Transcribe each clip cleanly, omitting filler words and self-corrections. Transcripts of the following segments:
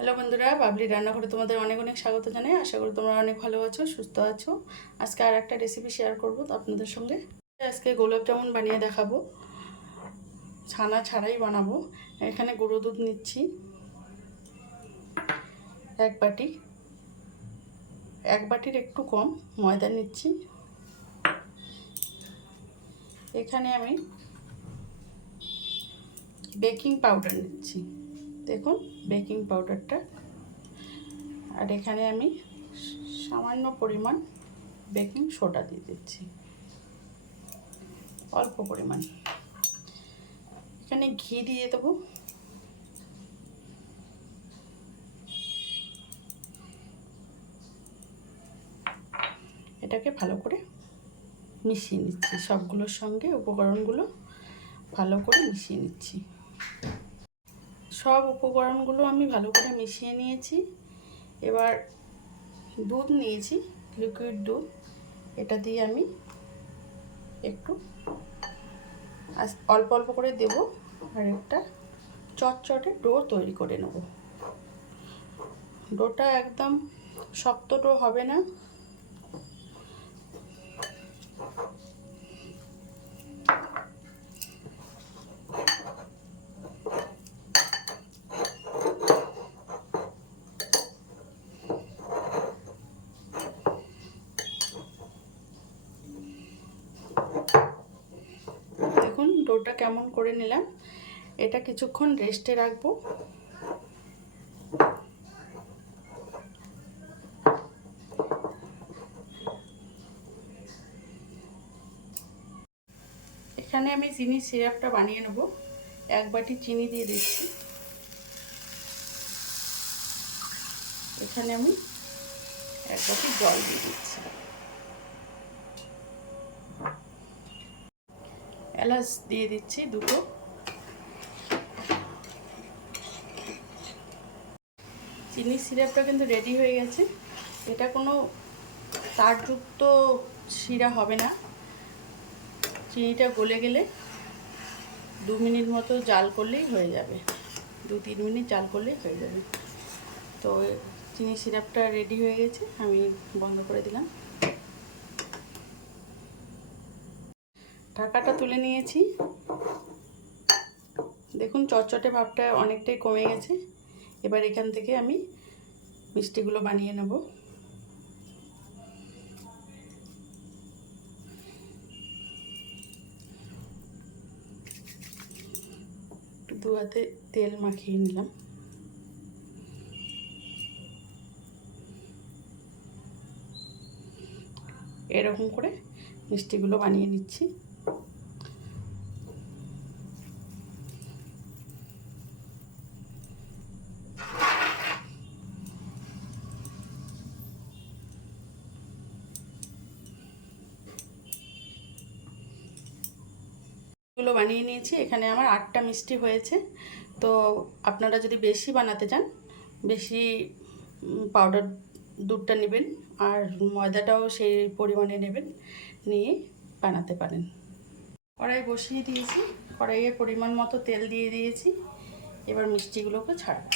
Hello বন্ধুরা, বাবলি রান্নাঘরে তোমাদের অনেক অনেক স্বাগত জানাই। আশা করি তোমরা অনেক ভালো আছো, সুস্থ আছো। আজকে আর একটা রেসিপি শেয়ার করব আপনাদের সঙ্গে। আজকে গোলাপ জামুন বানিয়ে দেখাবো, ছানা ছাড়াই বানাবো। এখানে গুঁড়ো দুধ নিচ্ছি এক বাটি, এক বাটির একটু কম ময়দা নিচ্ছি। এখানে আমি বেকিং পাউডার নিচ্ছি, দেখুন বেকিং পাউডারটা। আর এখানে আমি সামান্য পরিমাণ বেকিং সোডা দিয়ে দিচ্ছি, অল্প পরিমাণ। এখানে ঘি দিয়ে দেবো। এটাকে ভালো করে মিশিয়ে নিচ্ছি, সবগুলোর সঙ্গে উপকরণগুলো ভালো করে মিশিয়ে নিচ্ছি। সব উপকরণগুলো আমি ভালো করে মিশিয়ে নিয়েছি। এবার দুধ নিয়েছি, লিকুইড দুধ, এটা দিয়ে আমি একটু অল্প অল্প করে দেব। আর একটা চটচটে ডো তৈরি করে নেব। ডোটা একদম শক্ত ডো হবে না, দেখুন ডোটা কেমন করে নিলাম। এটা কিছুক্ষণ রেস্টে রাখবো। এখানে আমি চিনির সিরাপটা বানিয়ে নেব। এক বাটি চিনি দিয়ে দিচ্ছি। এখানে আমি এক বাটি জল দিয়ে দিচ্ছি। এলাচ দিয়ে দিচ্ছি দুটো। চিনির সিরাপটা কিন্তু রেডি হয়ে গেছে। এটা কোনো তারযুক্ত শিরা হবে না। চিনিটা গলে গেলে 2 মিনিট মতো জাল করলেই হয়ে যাবে, 2-3 মিনিট জাল করলেই হয়ে যাবে। তো চিনির সিরাপটা রেডি হয়ে গেছে, আমি বন্ধ করে দিলাম। ঢাকাটা তুলে নিয়েছি। দেখুন চটচটে ভাবটা অনেকটাই কমে গেছে। এবার এখান থেকে আমি মিষ্টিগুলো বানিয়ে নেব। দু হাতে তেল মাখিয়ে নিলাম। এরকম করে মিষ্টিগুলো বানিয়ে নিচ্ছি। গুলো বানিয়ে নিয়েছি। এখানে আমার 8টা মিষ্টি হয়েছে। তো আপনারা যদি বেশি বানাতে চান, বেশি পাউডার দুধটা নেবেন, আর ময়দাটাও সেই পরিমাণে নেবেন, নিয়ে বানাতে পারেন। কড়াই বসিয়ে দিয়েছি, কড়াইয়ে পরিমাণ মতো তেল দিয়ে দিয়েছি। এবার মিষ্টিগুলোকে ছাড়ব।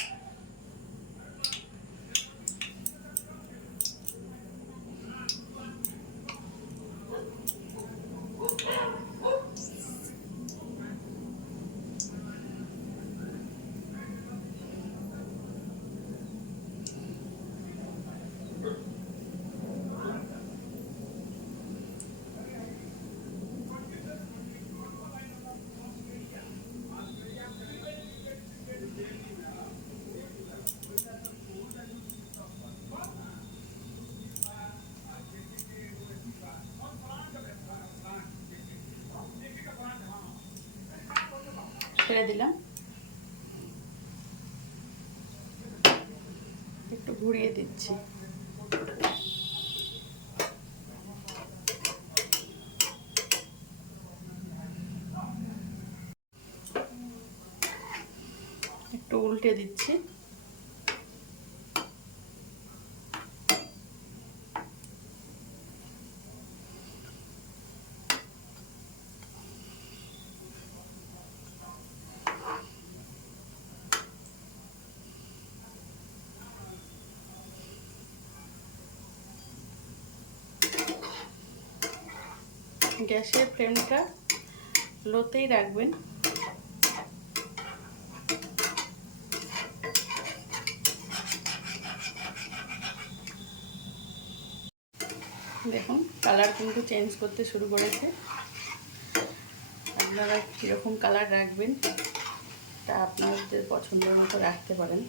ছেড়ে দিলাম, একটু ঘুরিয়ে দিচ্ছি। একটু উল্টে দিচ্ছি। গ্যাসের ফ্লেমটা লোতেই রাখবেন। দেখুন কালার কিন্তু চেঞ্জ করতে শুরু করেছে। আপনারা কীরকম কালার রাখবেন তা আপনাদের পছন্দের মতো রাখতে পারেন।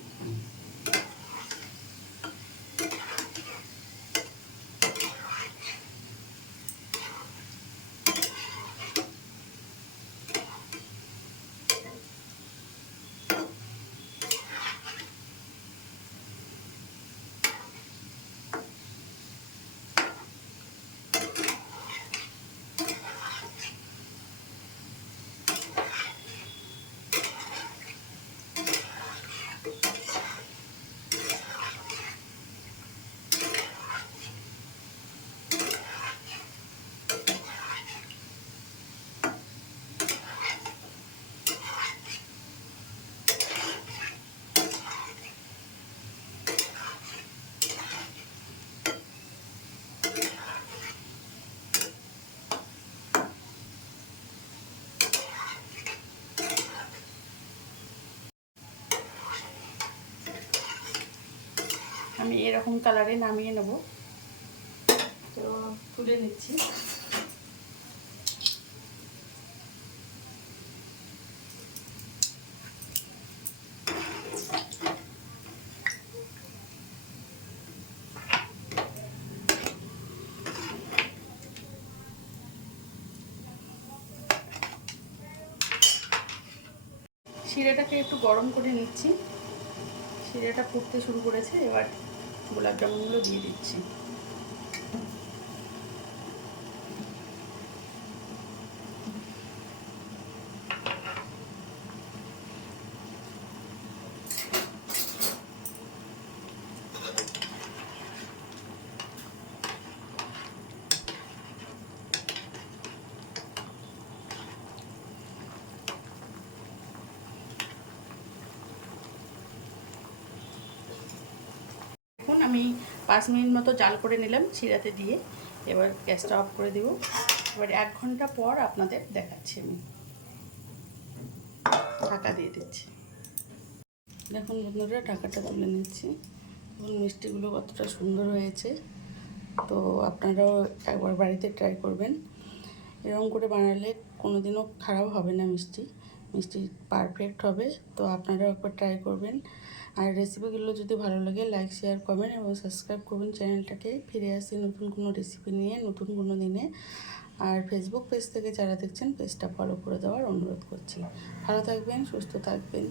আমি এরকম কালারে নামিয়ে নেব, তো তুলে নিচ্ছি। শিরাটাকে একটু গরম করে নিচ্ছি। শিরাটা ফুটতে শুরু করেছে, এবার গোলাপ জামুনগুলো দিয়ে দিচ্ছি। এখন আমি 5 মিনিট মতো জাল করে নিলাম শিরাতে দিয়ে। এবার গ্যাসটা অফ করে দেব। এবার 1 ঘন্টা পর আপনাদের দেখাচ্ছি। আমি ঢাকা দিয়ে দিচ্ছি। দেখুন বন্ধুরা, ঢাকাটা তুলে নিচ্ছি। দেখুন মিষ্টিগুলো কতটা সুন্দর হয়েছে। তো আপনারাও একবার বাড়িতে ট্রাই করবেন। এরকম করে বানালে কোনোদিনও খারাপ হবে না। মিষ্টি পারফেক্ট হবে। তো আপনারাও একবার ট্রাই করবেন। আর রেসিপিগুলো যদি ভালো লাগে লাইক, শেয়ার, কমেন্ট এবং সাবস্ক্রাইব করবেন চ্যানেলটাকে। ফিরে আসি নতুন কোনো রেসিপি নিয়ে নতুন কোনো দিনে। আর ফেসবুক পেজ থেকে যারা দেখছেন পেজটা ফলো করে দেওয়ার অনুরোধ করছি। ভালো থাকবেন, সুস্থ থাকবেন।